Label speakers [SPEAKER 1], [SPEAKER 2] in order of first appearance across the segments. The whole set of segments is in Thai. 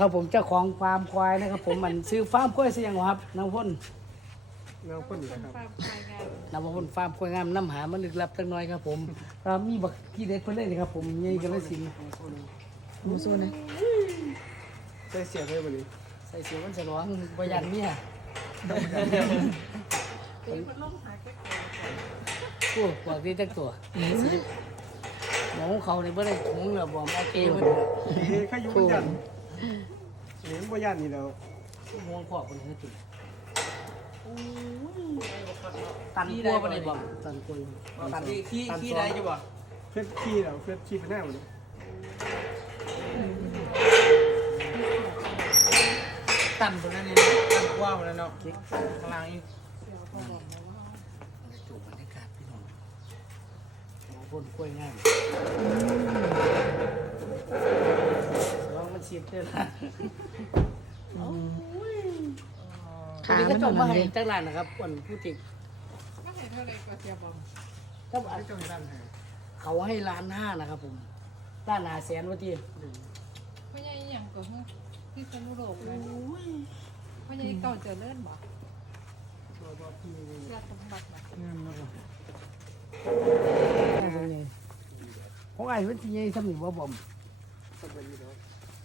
[SPEAKER 1] ครับผมเจ้าของฟาร์มควายนะครับผมมันซื้อฟาร์มควายเสียงครับน้ำพ่น
[SPEAKER 2] เราคนอยู่นะครับ
[SPEAKER 3] ความภายใน
[SPEAKER 1] น้ำพ่นฟาร์มควายงามน้ำหามันลึกลับจังน้อยครับผมอ่ามีบักกี่เด็ดเพิ่นเลยนะครับผมใหญ่กันเลยสิน
[SPEAKER 4] หมูสู้นะ
[SPEAKER 2] ใส่เสียบได้บ่นี้
[SPEAKER 1] ใส่เสียวันฉลองบ่ยันเมีย
[SPEAKER 3] ตีมันล่มหาแค่เกิด
[SPEAKER 1] โอ้บอกดีจักตัวหมูเขานี่บ่ได้ถุงแล้วบ่มาเกมัน
[SPEAKER 2] เอ้ยข้ายุบยัน เลี้ยงบ่ยันนี่แล้ว
[SPEAKER 1] ห่วงขอบคนคือติตันกลัวบ่ได้บ่ตันกลัวอยู่
[SPEAKER 5] ตันที่ขี้ขี้ใดอยู่บ่
[SPEAKER 2] เพื่อนขี้แล้วเพื่อนขี้ไปหน้าบ่นี้
[SPEAKER 5] ตันตัวนั้นนี่ตันกว้างแล้วเนาะข้างล่างอีก
[SPEAKER 1] จูบบรรยากาศพี่น้องหมูพ่นกล้วยง่ายลองมันเสียบเด้อล่ะ
[SPEAKER 4] ขา
[SPEAKER 1] ขา
[SPEAKER 4] มั
[SPEAKER 1] มันน
[SPEAKER 4] ห
[SPEAKER 1] ออกมา
[SPEAKER 4] นา
[SPEAKER 1] ให้
[SPEAKER 4] เลย
[SPEAKER 1] จักรานนะครับคนผู้ติด
[SPEAKER 3] ก็เห็นเท่าไรก็เสียบอม
[SPEAKER 1] ถ้า
[SPEAKER 2] ไม่ต้องดันให้
[SPEAKER 1] เขาให้ล้านห้านะครับผมล้านห้าแสนว่าที่
[SPEAKER 3] พ่อใหญ่ยังก็เมื่อที่สนุโลกเลยพ่อใหญ่เก่าเจริญบ่เพื่อสมบัตินะ
[SPEAKER 1] ของไอ้วันที่ใหญ่สมิงว่าผม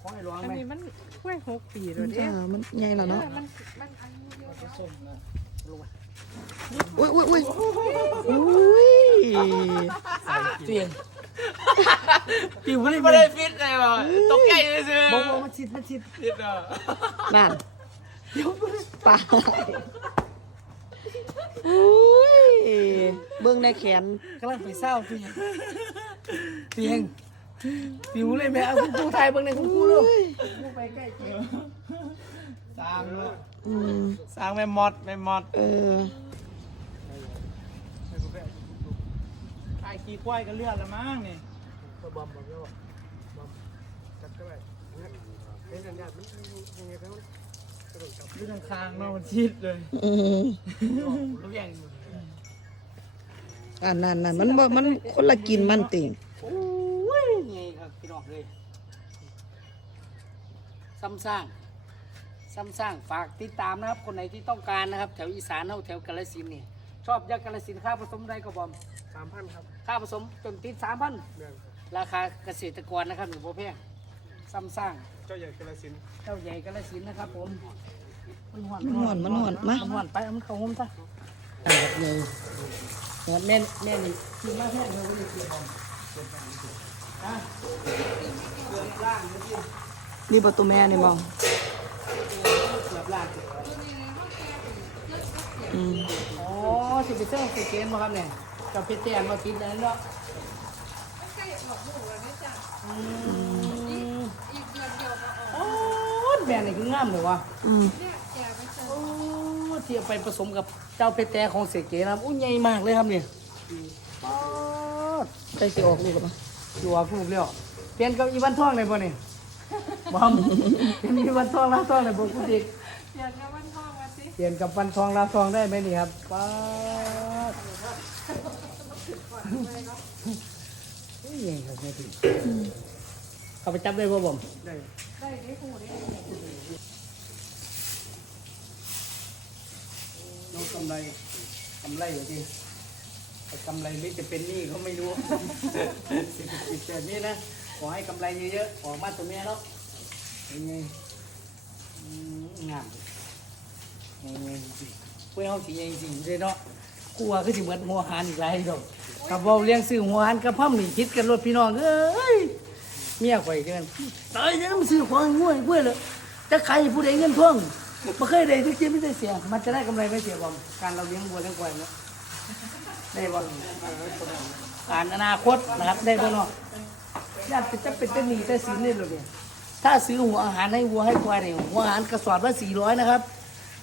[SPEAKER 1] ของไอ้ร้อง
[SPEAKER 3] อัน
[SPEAKER 1] ไหม
[SPEAKER 3] นี้มันกล้วยหกปีแล้ว
[SPEAKER 4] จ้า
[SPEAKER 3] เด้
[SPEAKER 4] มันใหญ่แล้วเนาะ
[SPEAKER 3] มันมันอายุเยอะแล้ว
[SPEAKER 1] ส้มนะลงมา
[SPEAKER 4] อุ้ยอุ้ยอุ้ยอุ้ย
[SPEAKER 1] เตียงปิวไม่ได้
[SPEAKER 5] ไม่ได้ฟิตเลยบ่ตกใจเลยซื้อ
[SPEAKER 1] บอกบอกมาชิดมาชิด
[SPEAKER 5] ฟิตเนาะ
[SPEAKER 4] นั่นปลาอุ้ยเบิ่งในแขน
[SPEAKER 1] กำลังไปเศร้าเตียงเตียง ปิวเลยแม่เอาคุณครูไทยเบิ่งในคุณครูลูกลูกไปใกล้เตียง
[SPEAKER 5] สร้างเนาะ
[SPEAKER 4] อืม
[SPEAKER 5] สร้างแม่มอดแม่มอด
[SPEAKER 4] เออ
[SPEAKER 5] ขายขี้ควายก็เลือดละมั้งนี่
[SPEAKER 1] บอมบอกแล้ว
[SPEAKER 2] จับก็ได้เฮ้ยสัญญาณมันยังไงก็ต้องกระโดดจับ
[SPEAKER 5] อยู่ทางข้างเนาะมันชิดเลย
[SPEAKER 4] อืม
[SPEAKER 1] ลูกแย่งอยู่
[SPEAKER 4] อ่านั่นนั่นมันบ่มันคนละกินมันติ
[SPEAKER 1] โอ้ยไงครับ พี่น้องเลยซ้ำสร้างซ้ำสร้างฝากติดตามนะครับ คนไหนที่ต้องการนะครับ แถวอีสานเอาแถวกาฬสินธุ์นี่ชอบยักษ์กาฬสินธุ์ค่าผสมได้ก็บอม
[SPEAKER 2] สามพันครับ
[SPEAKER 1] ค่าผสมจนติดสามพัน
[SPEAKER 2] เดือนครับ
[SPEAKER 1] ราคาเกษตรกรนะครับหนึ่งโพแพงซ้ำสร้าง
[SPEAKER 2] เจ้าใหญ่กระสินธุ์
[SPEAKER 1] เจ้าใหญ่กาฬสินธุ์นะครับผมมันหอน
[SPEAKER 4] มันหอนมันหอนมา
[SPEAKER 1] มันหอนไปเอามันเข้าห้มซะอ่าแบบนี้เนี่ยแม่นแม่นี่กินมาแพงเลยวันนี้กินบอม อะเกือบล่างเลยที่
[SPEAKER 4] นี่ประตูแม่นี่มอง
[SPEAKER 1] เกือบล่าง
[SPEAKER 4] อืม
[SPEAKER 1] อ๋อสิไปเสื้อสีเกมมาครับเนี่ยกับเพชรแตนมาติดแล้วเนาะ
[SPEAKER 3] ใกล้ออกลูกแล้วเนี่ยจ้ะ
[SPEAKER 1] อืม
[SPEAKER 3] อีกเดือนเดียวก็ออก
[SPEAKER 1] โอ้ยแม่นี่คืองามเลยวะ
[SPEAKER 4] อืม
[SPEAKER 3] เนี่ยแก่ไปเจอ
[SPEAKER 1] โอ้เทียบไปผสมกับเจ้าเพชรแตนของเสกเกนะครับอุ้ยใหญ่มากเลยครับเนี่ยป๊าด
[SPEAKER 4] ไปสิออกลูกหรือเปล่า
[SPEAKER 1] อ ยู่ว่ารูปแล้วเปลี่ยนกับอีวันทองเลยป่ะเนี่ยบอมเปลี่ยนอีวันทองลาทองเลยบอกคุณเด็ก
[SPEAKER 3] เดือนกับวันพ่อมาสิ
[SPEAKER 1] เปลี่ยนกับวันทองลาทองได้ไหมนี่ครับป๊าดอุ้ยใหญ่ครับแม่พี่เอาไปจับได้ป่ะบอม
[SPEAKER 2] ได้
[SPEAKER 3] ได้ได้หูได้หู
[SPEAKER 1] น้องกำไรกำไรอยู่ที่แต่ กำไรไม่จะเป็นหนี้เขาไม่รู้เศรษฐกิจแบบนี้นะ ขอให้กำไรเยอะๆออกมาตัวแม่แล้วเป็นไงงามไงไงจริงๆกล้วยเขาสีใหญ่จริเลยเนาะกลัวคือสิเหมือนหัวหานอีกไรดอกกับเบาเลี้ยงซื้อหัวหานกับพ่อมนี่คิดกันรถพี่น้องเอ้ยเมียข่อยเกินตายแล้วมันซื้อของง่วยกล้วยเลยจะใครผู้ใดเงินท่วงไม่เคยได้ทุกทีไม่ได้เสีย มันจะได้กำไรไม่เสียบอมการเราเลี้ยงวัวเลี้ยงควายเนาะ ได้บอลการอนาคตนะครับ ได้บ่เนาะญาติจะเป็นแต่หนีแต่สินนี่เลยเนี่ยถ้าซื้อหัวอาหารให้วัวให้ควายเนี่ยหัวอาหารกระสอบละสี่ร้อยนะครับ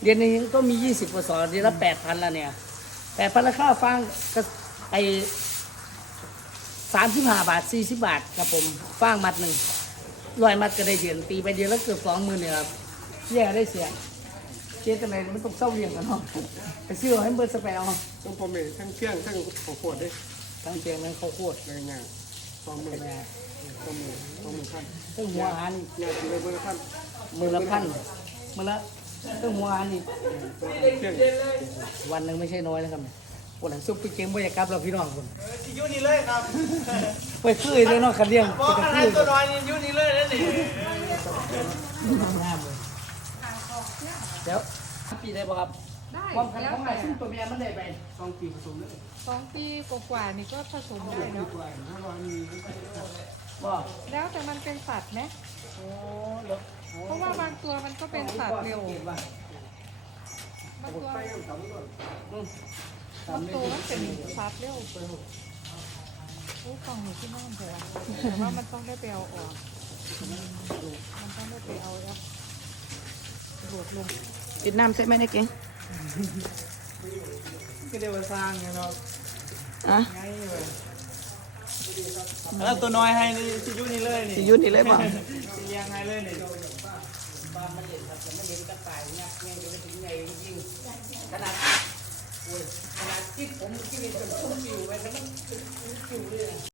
[SPEAKER 1] เดือนหนึงก็มียี่สิบกระสอบเดือนละแปดพันละเนี่ยแปดพันละค่าฟางไอสามสิบห้าบาทสี่สิบบาทครับผมฟางมัดหนึ่งร้อยมัดก็ได้เดือนตีไปเดือนละเกือบสองหมื่นเนี่ยครับแย่ได้เสีย เจ๊ตังไหนมันต้องเศร้าเรียงกันเนาะไปซื้อเอาให้เบิร์ดสเปรย์เอา
[SPEAKER 2] ต้องพอเมย์ทั้งเที่ยงทั้งของขวดได้
[SPEAKER 1] ทั้งเตียงทั้งข้าวโพด
[SPEAKER 2] เลยงานสองหมื่นสองหมื่นสองหมื่นพัน
[SPEAKER 1] ทั้งหัวอาหาร
[SPEAKER 2] งานเลยเบอร์พัน
[SPEAKER 1] มือละพันมือละเครื่องหัวอันนี้วันหนึ่งไม่ใช่น้อยนะครับเนี่ยวันหลังซุปไปเกมบรรยากาศเราพี่น้องคน
[SPEAKER 5] สิยูนี่เลยครับ
[SPEAKER 1] ไปคือเลยเนาะคันเลี้ยง
[SPEAKER 5] บอก
[SPEAKER 1] ไป
[SPEAKER 5] ข
[SPEAKER 1] กระ
[SPEAKER 5] นา
[SPEAKER 1] คื
[SPEAKER 5] ด
[SPEAKER 1] อ
[SPEAKER 5] ตัวน้อยนี่ยูนี่เลยนั่นนี่
[SPEAKER 1] งามเลย เดี๋ยวปีได้ป่ะครับ
[SPEAKER 3] ได้
[SPEAKER 1] ความคัน
[SPEAKER 3] แล้ว
[SPEAKER 1] ของไอ้
[SPEAKER 3] แต่
[SPEAKER 1] ซุปตัวเมียมันได้ไปสองปีผสมเลย
[SPEAKER 3] สองปีกว่าๆนี่ก็ผสมได้เนาะ
[SPEAKER 1] ว่า
[SPEAKER 3] แล้วแต่มันเป็นสัตว์ไหม
[SPEAKER 1] โอ้เดี๋ยว
[SPEAKER 3] เพราะว่าบางตัวมันก็เป็นสัตว์เร็ว
[SPEAKER 1] ก็บว่า
[SPEAKER 3] บางตัว
[SPEAKER 1] อืม
[SPEAKER 3] บางตัวมันเป็นสัตว์เร็วเปิดโอ้กล่องอยู่ที่นั่นเถอะแต่ว่ามันต้องได้ไปเอาออกมันต้องได้ไปเอาแอป โหลดลง
[SPEAKER 4] ปิดน้ำใช่ไหมเนี่ยเก่ง
[SPEAKER 5] ก็เดี๋ยวมาสร้างไงเนาะ
[SPEAKER 4] อะ
[SPEAKER 5] ไงเลยแล้วตัวน้อยให้นี่สิยูนี่เลยนี่
[SPEAKER 4] สิอยุ่นี่เลยบ่
[SPEAKER 5] สิเลี้ยงให้เลยนี่
[SPEAKER 1] ปลามันเห็นครับแต่ไม่เห็นกระต่ายเนี่ยไงจะไปถึงไงจริงๆขนาดโอ้ยขนาดที่ผมที่มีคนชุ่มอยู่ไปแล้วมันชุ่มอยู่เลย